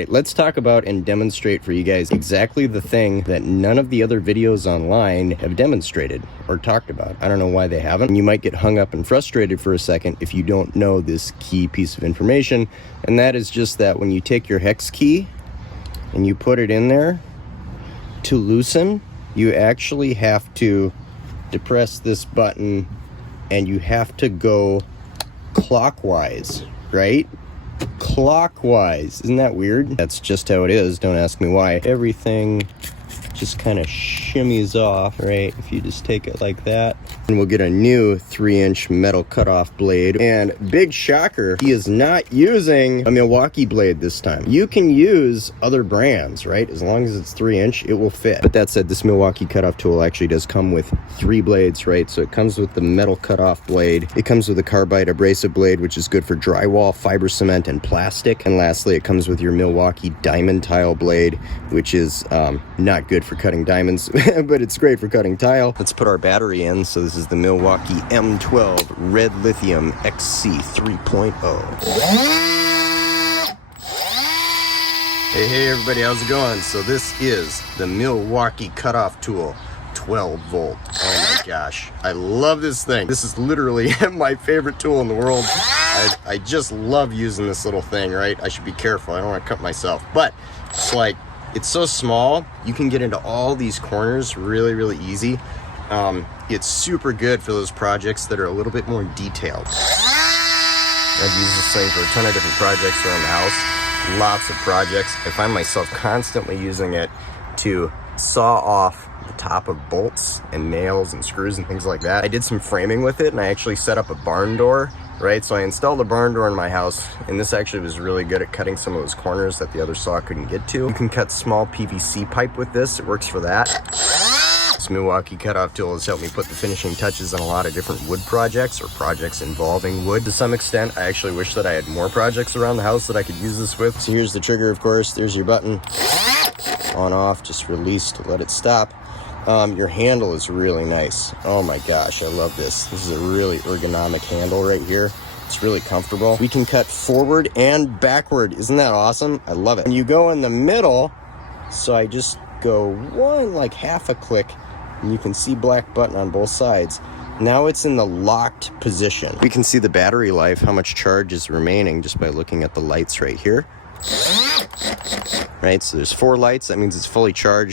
right, let's talk about and demonstrate for you guys exactly the thing that none of the other videos online have demonstrated or talked about. I don't know why they haven't. And you might get hung up and frustrated for a second if you don't know this key piece of information, and that is just that when you take your hex key and you put it in there, to loosen, you actually have to depress this button and you have to go clockwise, right? Clockwise. Isn't that weird? That's just how it is. Don't ask me why. Everything just kind of shimmies off, right? If you just take it like that. And we'll get a new 3-inch metal cutoff blade. And big shocker, he is not using a Milwaukee blade this time. You can use other brands, right? As long as it's 3-inch, it will fit. But that said, this Milwaukee cutoff tool actually does come with 3 blades, right? So it comes with the metal cutoff blade. It comes with a carbide abrasive blade, which is good for drywall, fiber cement, and plastic. And lastly, it comes with your Milwaukee diamond tile blade, which is not good for cutting diamonds, but it's great for cutting tile. Let's put our battery in. So this is the Milwaukee M12 Red Lithium XC 3.0. Hey everybody, how's it going? So this is the Milwaukee cutoff tool, 12 volt. Oh my gosh, I love this thing. This is literally my favorite tool in the world. I just love using this little thing, right? I should be careful, I don't want to cut myself, but it's like, it's so small, you can get into all these corners really easy. It's super good for those projects that are a little bit more detailed. I've used this thing for a ton of different projects around the house, lots of projects. I find myself constantly using it to saw off the top of bolts and nails and screws and things like that. I did some framing with it, and I actually set up a barn door, right? So I installed a barn door in my house, and this actually was really good at cutting some of those corners that the other saw couldn't get to. You can cut small PVC pipe with this. It works for that. This Milwaukee cutoff tool has helped me put the finishing touches on a lot of different wood projects or projects involving wood. To some extent, I actually wish that I had more projects around the house that I could use this with. So here's the trigger, of course. There's your button. On, off, just release to let it stop. Your handle is really nice. Oh my gosh, I love this. This is a really ergonomic handle right here. It's really comfortable. We can cut forward and backward. Isn't that awesome? I love it. And you go in the middle, so I just go one, like half a click, and you can see black button on both sides. Now it's in the locked position. We can see the battery life, how much charge is remaining, just by looking at the lights right here. Right, so there's 4 lights. That means it's fully charged.